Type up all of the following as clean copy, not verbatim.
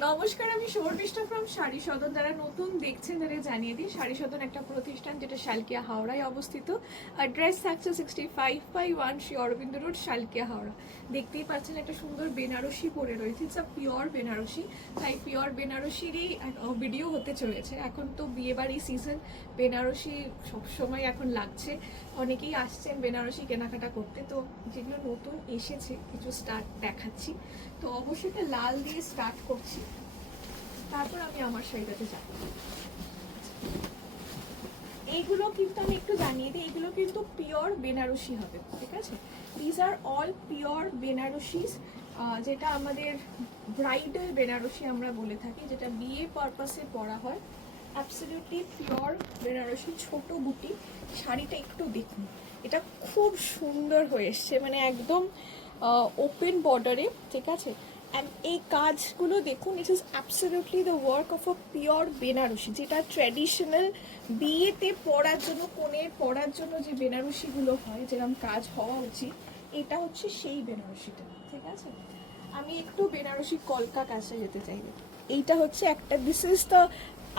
নমস্কার, আমি শর্মিষ্ঠা ফ্রম শাড়ি সদন। যারা নতুন দেখছেন তাদের জানিয়ে দিই, শাড়ি সদন একটা প্রতিষ্ঠান যেটা শালকিয়া হাওড়ায় অবস্থিত। অ্যাড্রেস থাকছে 65/1 শ্রী অরবিন্দ রোড, শালকিয়া হাওড়া। দেখতেই পাচ্ছেন একটা সুন্দর বেনারসি পরে রয়েছে, ইটস আ পিওর বেনারসি। তাই পিওর বেনারসিরই ভিডিও হতে চলেছে। এখন তো বিয়েবাড়ি সিজন, বেনারসি সবসময় এখন লাগছে, অনেকেই আসছেন বেনারসি কেনাকাটা করতে। তো যেগুলো নতুন এসেছে কিছু স্টার্ট দেখাচ্ছি। তো অবশ্যই একটা লাল দিয়ে স্টার্ট করছি, তারপর আমি আমার শাড়িটাতে যাব। এইগুলো কিন্তু আমি একটু জানিয়ে দিই, এইগুলো কিন্তু পিওর বেনারসি হবে, ঠিক আছে? দিজ আর অল পিওর বেনারসিস, যেটা আমাদের ব্রাইডাল বেনারসি আমরা বলে থাকি, যেটা বিয়ে পারপাসে পরা হয়। Absolutely pure Banarasi. ছোট বুটি শাড়িটা একটু দেখুন, এটা খুব সুন্দর হয়ে এসছে, মানে একদম ওপেন বর্ডারে, ঠিক আছে? অ্যান্ড এই কাজগুলো দেখুন, it is absolutely the work of a pure Banarasi, যেটা ট্র্যাডিশনাল বিয়েতে পরার জন্য, কনের পরার জন্য যে বেনারসিগুলো হয়, যেরকম কাজ হওয়া উচিত, এটা হচ্ছে সেই বেনারসিটা, ঠিক আছে? আমি একটু বেনারসি কলকা কাছে যেতে চাই। এইটা হচ্ছে একটা, this is the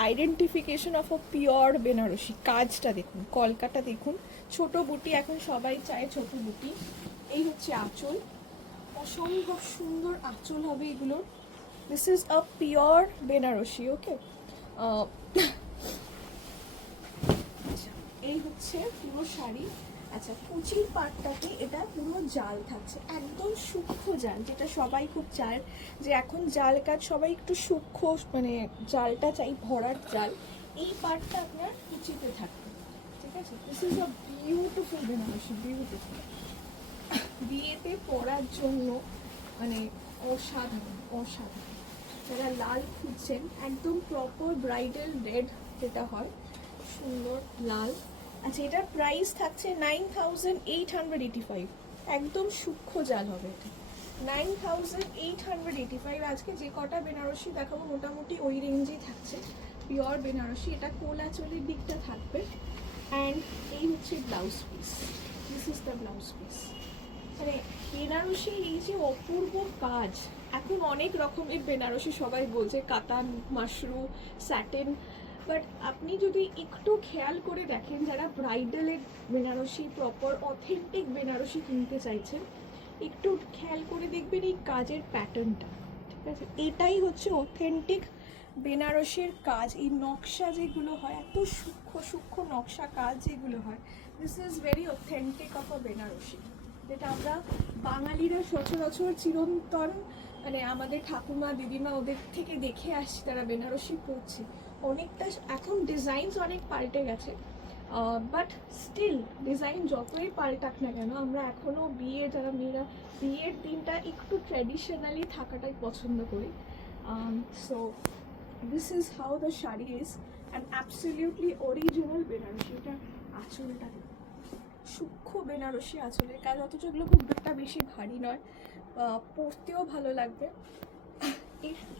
identification of a pure Banarasi. কাজটা দেখুন, কলকাটা দেখুন, ছোট বুটি, এখন সবাই চায় ছোট বুটি। এই হচ্ছে আঁচল, অসম্ভব সুন্দর আঁচল হবে এগুলোর। This is a pure Banarasi, okay? এই হচ্ছে পুরো শাড়ি। আচ্ছা, কুচির পাটটাকে এটা পুরো জাল থাকছে, একদম সূক্ষ্ম জাল, যেটা সবাই খুব চায় যে এখন জাল কাজ সবাই একটু সূক্ষ্ম, মানে জালটা চাই, ভরার জাল। এই পাটটা আপনার কুচিতে থাকবে, ঠিক আছে? This is a beautiful Banarasi, beautiful. বিয়েতে পরার জন্য মানে অসাধারণ, অসাধারণ। যারা লাল খুঁজছেন, একদম প্রপার ব্রাইডাল রেড যেটা হয়, সুন্দর লাল। আচ্ছা, এটার প্রাইস থাকছে 9885, একদম সূক্ষ্ম জাল হবে এটা। 9885। আজকে যে কটা বেনারসি দেখাবো মোটামুটি ওই রেঞ্জেই থাকছে, পিওর বেনারসি। এটা কোলা চলির দিকটা থাকবে। অ্যান্ড এই হচ্ছে blouse piece, this is the blouse piece. মানে বেনারসির এই যে অপূর্ব কাজ, এখন অনেক রকমের বেনারসি সবাই বলছে, কাতান, মাশরু, স্যাটেন, বাট আপনি যদি একটু খেয়াল করে দেখেন, যারা ব্রাইডালের বেনারসি, প্রপার অথেন্টিক বেনারসি কিনতে চাইছেন, একটু খেয়াল করে দেখবেন এই কাজের প্যাটার্নটা, ঠিক আছে? এটাই হচ্ছে অথেন্টিক বেনারসির কাজ। এই নকশা যেগুলো হয়, এত সূক্ষ্ম সূক্ষ্ম নকশা কাজ যেগুলো হয়, this is very authentic of a Banarasi, যেটা আমরা বাঙালিরা সচরাচর চিরন্তন, মানে আমাদের ঠাকুমা দিদিমা ওদের থেকে দেখে আসছি, তারা বেনারসি পরছে। অনেকটা এখন ডিজাইনস অনেক পাল্টে গেছে, বাট স্টিল ডিজাইন যতই পাল্টাক না কেন, আমরা এখনও বিয়ে, যারা মেয়েরা বিয়ের দিনটা একটু ট্র্যাডিশনালি থাকাটাই পছন্দ করি। So this is how the sari is, and absolutely original Banarasi. এটা আঁচলটা সূক্ষ্ম বেনারসি আঁচলের কাজ, অথচ এগুলো খুব একটা বেশি ভারী নয়, পরতেও ভালো লাগবে।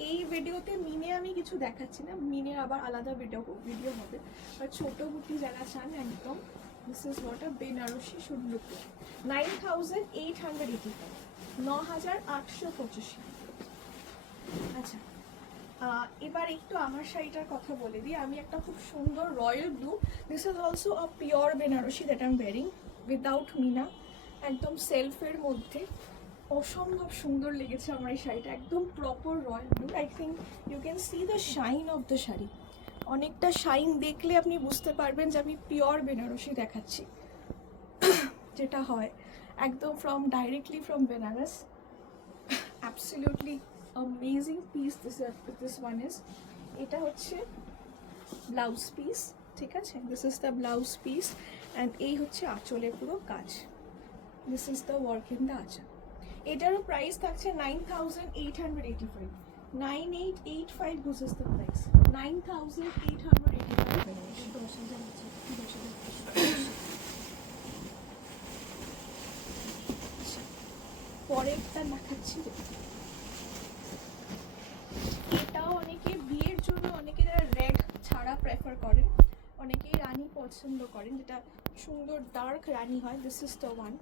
এই ভিডিওতে মিনে আমি কিছু দেখাচ্ছি না, মিনের আবার আলাদা ভিডিও হবে। আর ছোট বুটি যারা চান, একদম this is not a Banarasi should look. 9885, 9885। আচ্ছা, এবার একটু আমার শাড়িটার কথা বলে দিই। আমি একটা খুব সুন্দর royal blue, this is also a pure Banarasi that I am wearing without meena, একদম সেলফের মধ্যে। অসম্ভব সুন্দর লেগেছে আমার এই শাড়িটা, একদম proper royal blue. I think you can see the shine of the sari, অনেকটা শাইন দেখলে আপনি বুঝতে পারবেন যে আমি পিওর বেনারসি দেখাচ্ছি, যেটা হয় একদম directly from Banaras. Absolutely amazing piece this one is. এটা হচ্ছে ব্লাউজ পিস, ঠিক আছে? This is the blouse piece, and এই হচ্ছে আঁচলের পুরো কাজ। This is the work in the anchal. এটারও প্রাইস থাকছে 9885, 9885, দিস ইজ দ্য প্রাইস, 9885। পরেরটা দেখাচ্ছি, এটাও অনেকে বিয়ের জন্য, অনেকে যারা রেড ছাড়া প্রেফার করেন, অনেকেই রানী পছন্দ করেন, যেটা সুন্দর ডার্ক রানী হয়। দিস ইজ দ্য ওয়ান,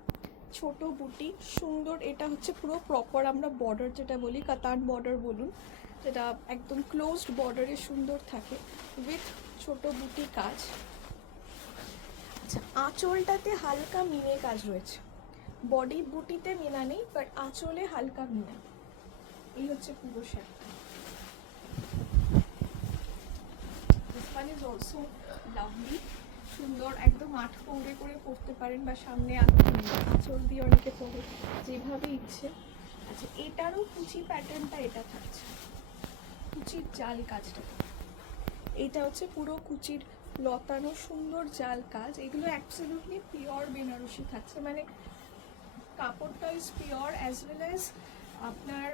ছোট বুটি, সুন্দর। এটা হচ্ছে পুরো প্রপার আমরা বর্ডার যেটা বলি, কাতান বর্ডার বলুন, যেটা একদম ক্লোজড বর্ডারে সুন্দর থাকে উইথ ছোট বুটি কাজ। আচ্ছা, আঁচলটাতে হালকা মিনে কাজ রয়েছে, বডি বুটিতে মিনা নেই, বাট আঁচলে হালকা মিনা। এই হচ্ছে পুরো শাড়িটা। This one is also lovely, সুন্দর, একদম আট পৌড়ে করে পরতে পারেন, বা সামনে আঁচল দিয়ে অনেকে পরে, যেভাবে ইচ্ছে। আচ্ছা, এটারও কুচি প্যাটার্নটা এটা থাকছে, কুচির জাল কাজটা। এটা হচ্ছে পুরো কুচির লতানো সুন্দর জাল কাজ। এগুলো অ্যাবসলিউটলি পিওর বেনারসি থাকছে, মানে কাপড়টা is pure as well as আপনার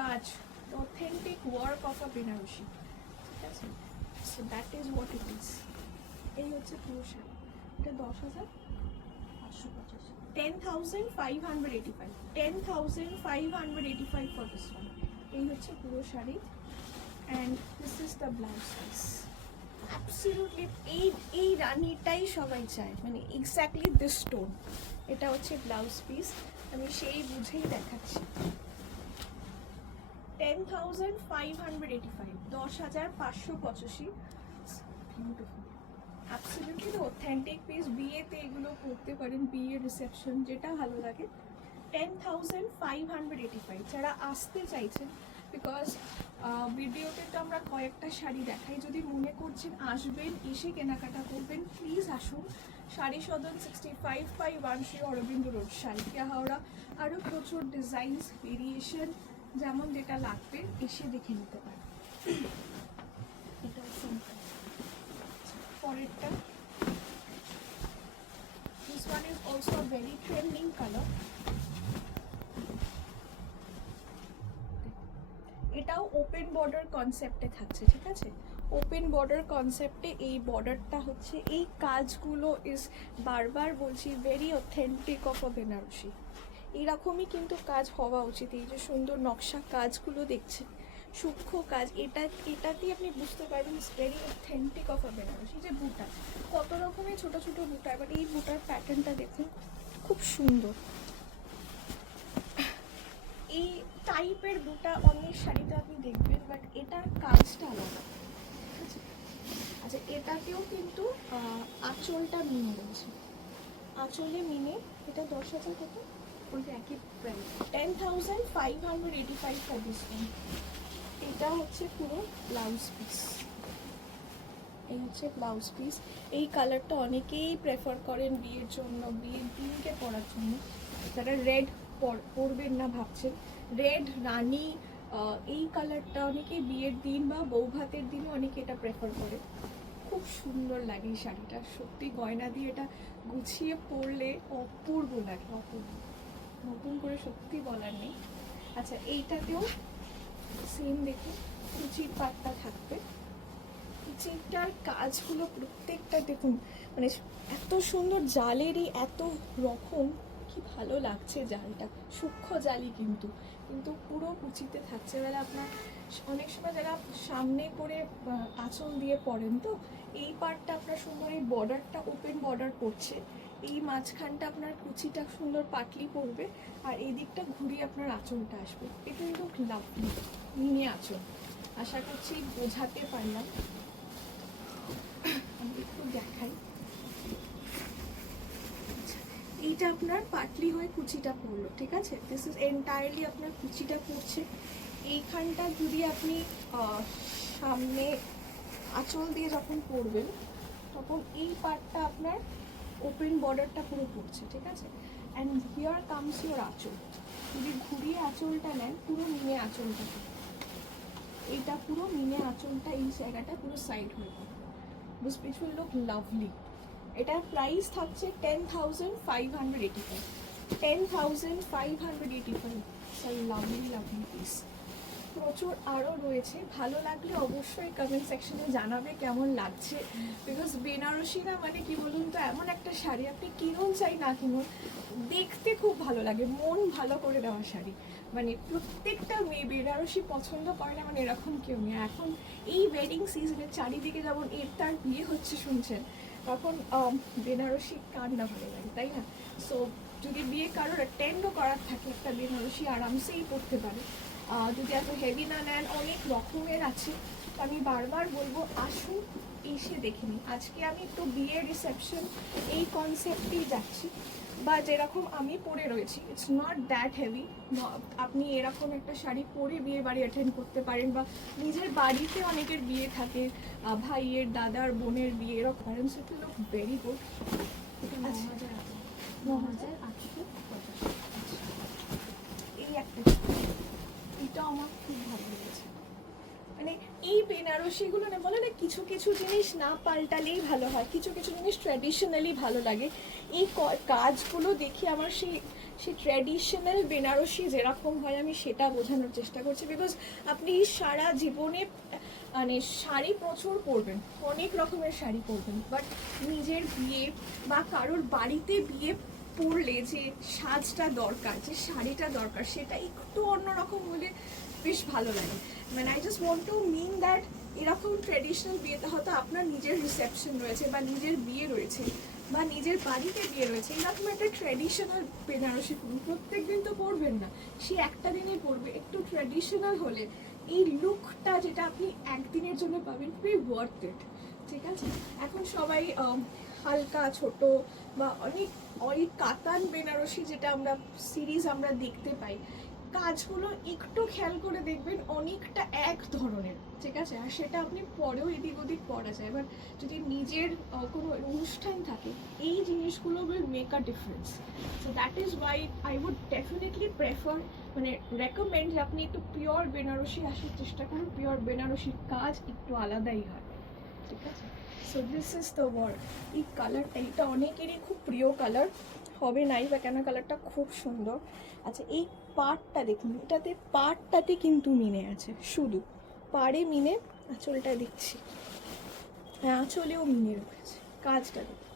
কাজ, authentic work of a Banarasi, ঠিক আছে? So that is what it is. এই হচ্ছে পুরো শাড়ি। এটা 10,585, 10,585, 10,585 ফর দিস ওয়ান। এই হচ্ছে পুরো sari. And this is the blouse piece. Absolutely এই রানিটাই সবাই চায়, মানে এক্স্যাক্টলি দিস টোন। এটা হচ্ছে ব্লাউজ পিস, আমি সেই বুঝেই দেখাচ্ছি। 10,585, 10,585। Beautiful, absolutely the authentic piece. বিয়েতে এগুলো পরতে পারেন, বিয়ে রিসেপশন, যেটা ভালো লাগে। 10,585। যারা আসতে চাইছেন, বিকজ ভিডিওতে তো আমরা কয়েকটা শাড়ি দেখাই, যদি মনে করছেন আসবেন, এসে কেনাকাটা করবেন, প্লিজ আসুন। শাড়ি সদন 65/1 অরবিন্দ রোড, সালকিয়া, হাওড়া। আরও প্রচুর ডিজাইনস, ভেরিয়েশন, যেমন যেটা লাগবে এসে দেখে নিতে পারেন। এটা সিম্পল। পরেরটা, this one is also a very trending colour. এটাও ওপেন বর্ডার কনসেপ্টে থাকছে, ঠিক আছে? ওপেন বর্ডার কনসেপ্টে এই বর্ডারটা হচ্ছে, এই কাজগুলো ইজ, বারবার বলছি, very authentic of a Banarasi. এরকমই কিন্তু কাজ হওয়া উচিত। এই যে সুন্দর নকশা কাজগুলো দেখছেন, সূক্ষ্ম কাজ, এটাতেই আপনি বুঝতে পারবেন it's very authentic of a Banarasi. যে বুটা, কত রকমের ছোট ছোট বুটা, এবার এই বুটার প্যাটার্নটা দেখুন, খুব সুন্দর। এই টাইপের বুটা অনেক শাড়িতে আপনি দেখবেন, বাট এটার কাজটা আলাদা, ঠিক আছে? আচ্ছা, এটাতেও কিন্তু আঁচলটা মিনে রয়েছে, আঁচলে মিনে। এটা 10,000 কত? ওই একই প্রাইস, 10,585 ফর দিস ওয়ান। এটা হচ্ছে পুরো ব্লাউজ পিস। এই হচ্ছে ব্লাউজ পিস। এই কালারটা অনেকেই প্রেফার করেন বিয়ের জন্য, বিয়ের দিনকে পরার জন্য। যারা রেড পরবেন না ভাবছেন, রেড রানী, এই কালারটা অনেকেই বিয়ের দিন বা বৌভাতের দিনে অনেকে এটা প্রেফার করে। খুব সুন্দর লাগে এই শাড়িটা, সত্যি গয়না দিয়ে এটা গুছিয়ে পরলে অপূর্ব লাগে, অপূর্ব, নতুন করে সত্যি বলার নেই। আচ্ছা, এইটাতেও সেম দেখুন, কুচির পাটটা থাকবে। কুচিটার কাজগুলো প্রত্যেকটা দেখুন, মানে এত সুন্দর জালেরই এত রকম, কি ভালো লাগছে জালটা, সূক্ষ্ম জালি কিন্তু কিন্তু পুরো কুচিতে থাকছে। এবারে আপনার অনেক সময় যারা সামনে করে আঁচল দিয়ে পরেন, তো এই পার্টটা আপনার সুন্দর, এই বর্ডারটা ওপেন বর্ডার পড়ছে, এই মাঝখানটা আপনার কুচিটা সুন্দর পাটলি পড়বে, আর এই দিকটা ঘুরিয়ে আপনার আঁচলটা আসবে। এটা কিন্তু লাভলি মিনি আঁচল। আশা করছি বোঝাতে পারলাম। আমি একটু দেখাই। এইটা আপনার পাটলি হয়ে কুচিটা পড়লো, ঠিক আছে? দিস ইজ এন্টায়ারলি আপনার কুচিটা পড়ছে। এইখানটা যদি আপনি সামনে আঁচল দিয়ে যখন পরবেন, তখন এই পার্টটা আপনার ওপেন বর্ডারটা পুরো পড়ছে, ঠিক আছে? অ্যান্ড হিয়ার কামস ইউর আঁচল। যদি ঘুরিয়ে আঁচলটা নেন, পুরো মিনে আঁচলটা, এইটা পুরো মিনে আঁচলটা, এই জায়গাটা পুরো সাইড হয়ে পড়বে, which will look lovely. এটার প্রাইস থাকছে 10,585, 10,585। Lovely lovely piece. প্রচুর আরও রয়েছে, ভালো লাগলে অবশ্যই কমেন্ট সেকশনে জানাবে কেমন লাগছে। বিকজ বেনারসি না মানে কি বলুন তো, এমন একটা শাড়ি আপনি কিনুন চাই না কিনুন, দেখতে খুব ভালো লাগে, মন ভালো করে দেওয়া শাড়ি। মানে প্রত্যেকটা মেয়ে বেনারসি পছন্দ করে না, মানে এরকম কেউ নেই। এখন এই ওয়েডিং সিজনে চারিদিকে যেমন তার বিয়ে হচ্ছে শুনছেন, তখন বেনারসি কার না ভালো লাগে, তাই না? সো যদি বিয়ে কারোর অ্যাটেন্ডও করার থাকে, একটা বেনারসি আরামসেই পড়তে পারে। যদি এত হেভি না নেন, অনেক রকমের আছে। তো আমি বারবার বলবো আসুন, এসে দেখে নিন। আজকে আমি একটু বিয়ের রিসেপশন এই কনসেপ্টেই যাচ্ছি, বা যেরকম আমি পরে রয়েছি, ইটস নট দ্যাট হেভি। আপনি এরকম একটা শাড়ি পরে বিয়ে বাড়ি অ্যাটেন্ড করতে পারেন, বা নিজের বাড়িতে অনেকের বিয়ে থাকে, ভাইয়ের, দাদার, বোনের বিয়ে, এরকম parents will look very good. আচ্ছা, 9,850। এই একটা, এটা আমার খুব ভালো লেগেছে। মানে এই বেনারসিগুলো না, বলে না কিছু কিছু জিনিস না পাল্টালেই ভালো হয়, কিছু কিছু জিনিস ট্র্যাডিশনালি ভালো লাগে। এই কাজগুলো দেখে আমার সেই ট্র্যাডিশনাল বেনারসি যেরকম হয় আমি সেটা বোঝানোর চেষ্টা করছি। বিকজ আপনি সারা জীবনে মানে শাড়ি প্রচুর পরবেন, অনেক রকমের শাড়ি পরবেন, বাট নিজের বিয়ে বা কারোর বাড়িতে বিয়ে পরলে যে সাজটা দরকার, যে শাড়িটা দরকার, সেটা একটু অন্যরকম হলে বেশ ভালো লাগে। মানে I just want to mean that এরকম ট্র্যাডিশনাল বিয়েতে হয়তো আপনার নিজের রিসেপশন রয়েছে, বা নিজের বিয়ে রয়েছে, বা নিজের বাড়িতে বিয়ে রয়েছে, এরকম একটা ট্র্যাডিশনাল বেনারসি প্রত্যেক দিন তো পরবেন না, সে একটা দিনই পরবে। একটু ট্র্যাডিশনাল হলে এই লুকটা যেটা আপনি একদিনের জন্য পাবেন, খুবই ওয়ার্থ ইট। ঠিক আছে, এখন সবাই হালকা ছোট বা অনেক কাতান বেনারসি যেটা আমরা সিরিজ আমরা দেখতে পাই, কাজগুলো একটু খেয়াল করে দেখবেন অনেকটা এক ধরনের। ঠিক আছে, আর সেটা আপনি পরেও এদিক ওদিক পরা যায়। এবার যদি নিজের কোনো অনুষ্ঠান থাকে, এই জিনিসগুলো will make a difference. So that is why I would definitely prefer, মানে রেকমেন্ড যে আপনি একটু পিওর বেনারসি আসার চেষ্টা করুন। পিওর বেনারসির কাজ একটু আলাদাই হয়। ঠিক আছে, so this is the word. এই কালারটা, এটা অনেকেরই খুব প্রিয় কালার হবে নাই বা কেন, কালারটা খুব সুন্দর। আচ্ছা, এই পাড়টা দেখুন, এটাতে পাড়টাতে কিন্তু মিনে আছে, শুধু পাড়ে মিনে, আঁচলটা দেখছি, হ্যাঁ আঁচলেও মিনে রয়েছে, কাজটা দেখুন।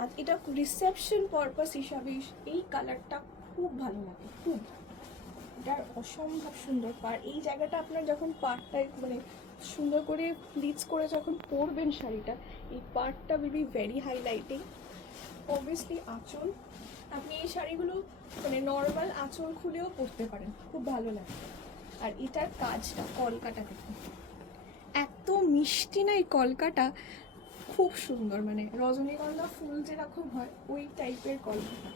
আর এটা রিসেপশন পারপাস হিসাবে এই কালারটা খুব ভালো লাগে, খুব। এটার অসম্ভব সুন্দর পাড়। এই জায়গাটা আপনার যখন পাড়টায় মানে সুন্দর করে প্লিটস করে যখন পরবেন শাড়িটা, এই পার্টটা will be very highlighting. Obviously আঁচল, আপনি এই শাড়িগুলো মানে নর্মাল আঁচল খুলেও পরতে পারেন, খুব ভালো লাগে। আর এটার কাজটা, কলকাটা দেখুন, এত মিষ্টি না এই কলকাটা, খুব সুন্দর। মানে রজনীগন্ধা ফুল যেরকম হয় ওই টাইপের কলকাটা,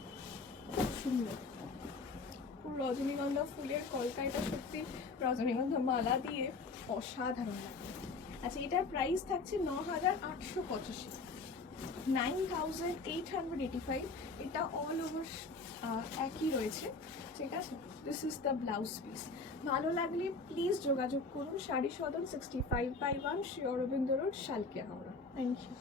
খুব সুন্দর। রজনীগন্ধা ফুলের কলকা, এটা সত্যি রজনীগন্ধা মালা দিয়ে অসাধারণ লাগে। আচ্ছা, এটার প্রাইস থাকছে 9,885, 9,885। এটা অল ওভার একই রয়েছে। ঠিক আছে, this is the blouse piece. ভালো লাগলে প্লিজ যোগাযোগ করুন। Sari Sadan 65/1 Shri Aurobindo road, Salkia, Howrah. Thank you.